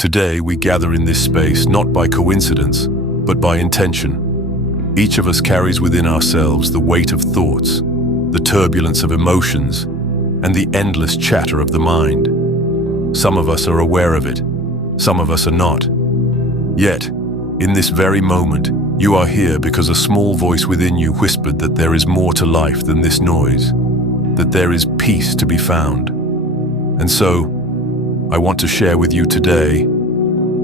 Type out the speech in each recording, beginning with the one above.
Today we gather in this space not by coincidence, but by intention. Each of us carries within ourselves the weight of thoughts, the turbulence of emotions, and the endless chatter of the mind. Some of us are aware of it, some of us are not. Yet, in this very moment, you are here because a small voice within you whispered that there is more to life than this noise, that there is peace to be found. And so, I want to share with you today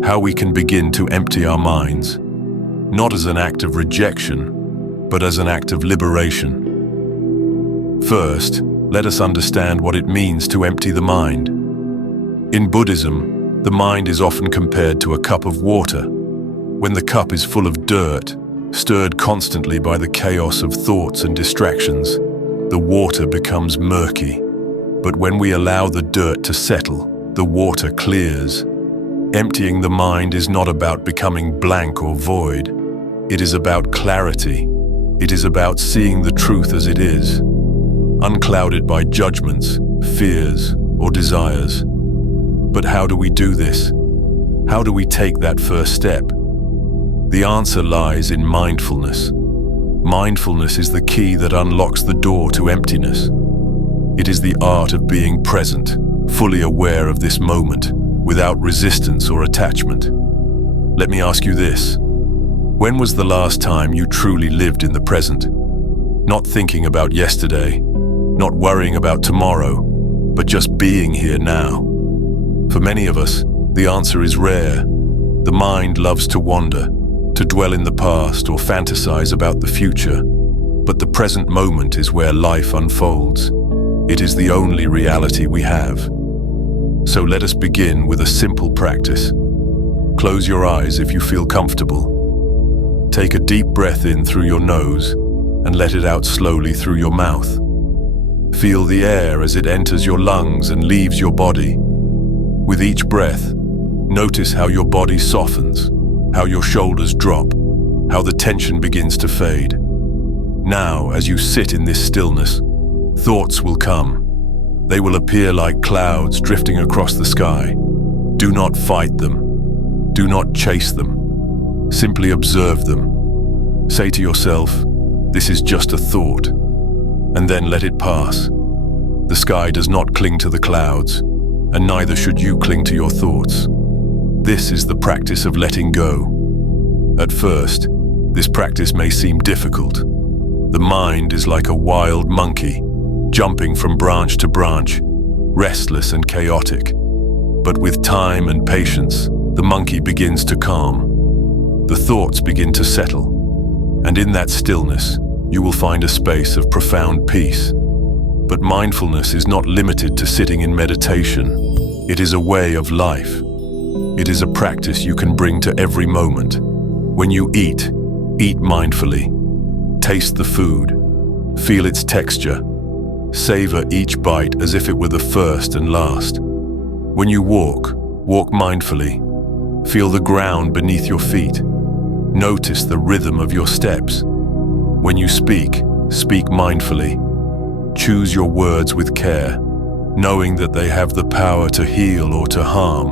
how we can begin to empty our minds, not as an act of rejection, but as an act of liberation. First, let us understand what it means to empty the mind. In Buddhism, the mind is often compared to a cup of water. When the cup is full of dirt, stirred constantly by the chaos of thoughts and distractions, the water becomes murky. But when we allow the dirt to settle, the water clears. Emptying the mind is not about becoming blank or void. It is about clarity. It is about seeing the truth as it is, unclouded by judgments, fears, or desires. But how do we do this? How do we take that first step? The answer lies in mindfulness. Mindfulness is the key that unlocks the door to emptiness. It is the art of being present, fully aware of this moment, without resistance or attachment. Let me ask you this. When was the last time you truly lived in the present? Not thinking about yesterday, not worrying about tomorrow, but just being here now. For many of us, the answer is rare. The mind loves to wander, to dwell in the past or fantasize about the future. But the present moment is where life unfolds. It is the only reality we have. So let us begin with a simple practice. Close your eyes if you feel comfortable. Take a deep breath in through your nose and let it out slowly through your mouth. Feel the air as it enters your lungs and leaves your body. With each breath, notice how your body softens, how your shoulders drop, how the tension begins to fade. Now, as you sit in this stillness, thoughts will come. They will appear like clouds drifting across the sky. Do not fight them. Do not chase them. Simply observe them. Say to yourself, "This is just a thought," and then let it pass. The sky does not cling to the clouds, and neither should you cling to your thoughts. This is the practice of letting go. At first, this practice may seem difficult. The mind is like a wild monkey, jumping from branch to branch, restless and chaotic. But with time and patience, the monkey begins to calm. The thoughts begin to settle. And in that stillness, you will find a space of profound peace. But mindfulness is not limited to sitting in meditation. It is a way of life. It is a practice you can bring to every moment. When you eat, eat mindfully. Taste the food. Feel its texture. Savor each bite as if it were the first and last. When you walk, walk mindfully. Feel the ground beneath your feet. Notice the rhythm of your steps. When you speak, speak mindfully. Choose your words with care, knowing that they have the power to heal or to harm.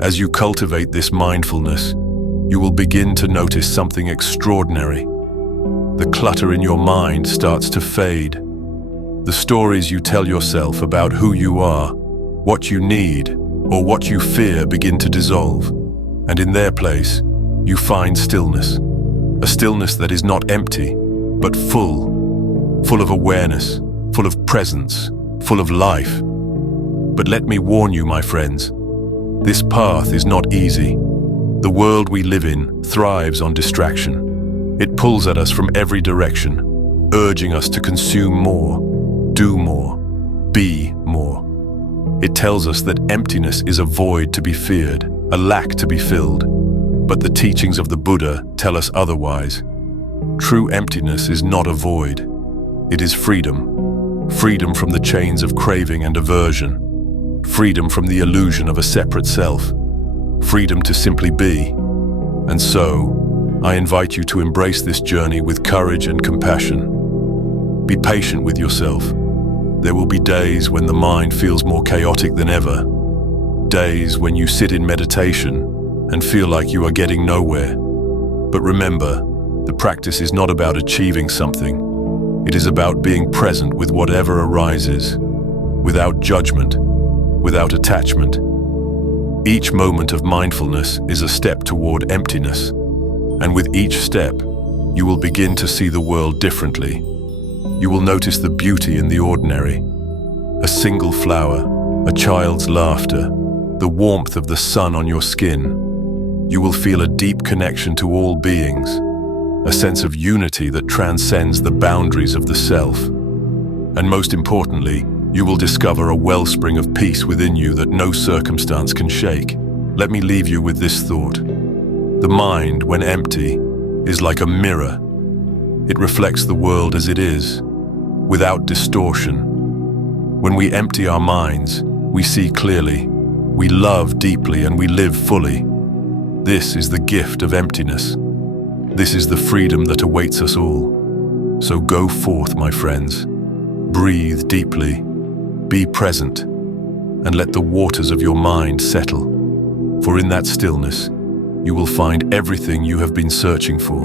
As you cultivate this mindfulness, you will begin to notice something extraordinary. The clutter in your mind starts to fade. The stories you tell yourself about who you are, what you need, or what you fear begin to dissolve. And in their place, you find stillness. A stillness that is not empty, but full of awareness, full of presence, full of life. But let me warn you, my friends, this path is not easy. The world we live in thrives on distraction. It pulls at us from every direction, urging us to consume more, do more, be more. It tells us that emptiness is a void to be feared, a lack to be filled. But the teachings of the Buddha tell us otherwise. True emptiness is not a void. It is freedom. Freedom from the chains of craving and aversion. Freedom from the illusion of a separate self. Freedom to simply be. And so, I invite you to embrace this journey with courage and compassion. Be patient with yourself. There will be days when the mind feels more chaotic than ever. days when you sit in meditation and feel like you are getting nowhere. But remember, the practice is not about achieving something. It is about being present with whatever arises, without judgment, without attachment. Each moment of mindfulness is a step toward emptiness, and with each step, you will begin to see the world differently. You will notice the beauty in the ordinary. A single flower, a child's laughter, the warmth of the sun on your skin. You will feel a deep connection to all beings, a sense of unity that transcends the boundaries of the self. And most importantly, you will discover a wellspring of peace within you that no circumstance can shake. Let me leave you with this thought. The mind, when empty, is like a mirror. It reflects the world as it is, without distortion. When we empty our minds, we see clearly, we love deeply, and we live fully. This is the gift of emptiness. This is the freedom that awaits us all. So go forth, my friends. Breathe deeply. Be present, and let the waters of your mind settle. For in that stillness, you will find everything you have been searching for.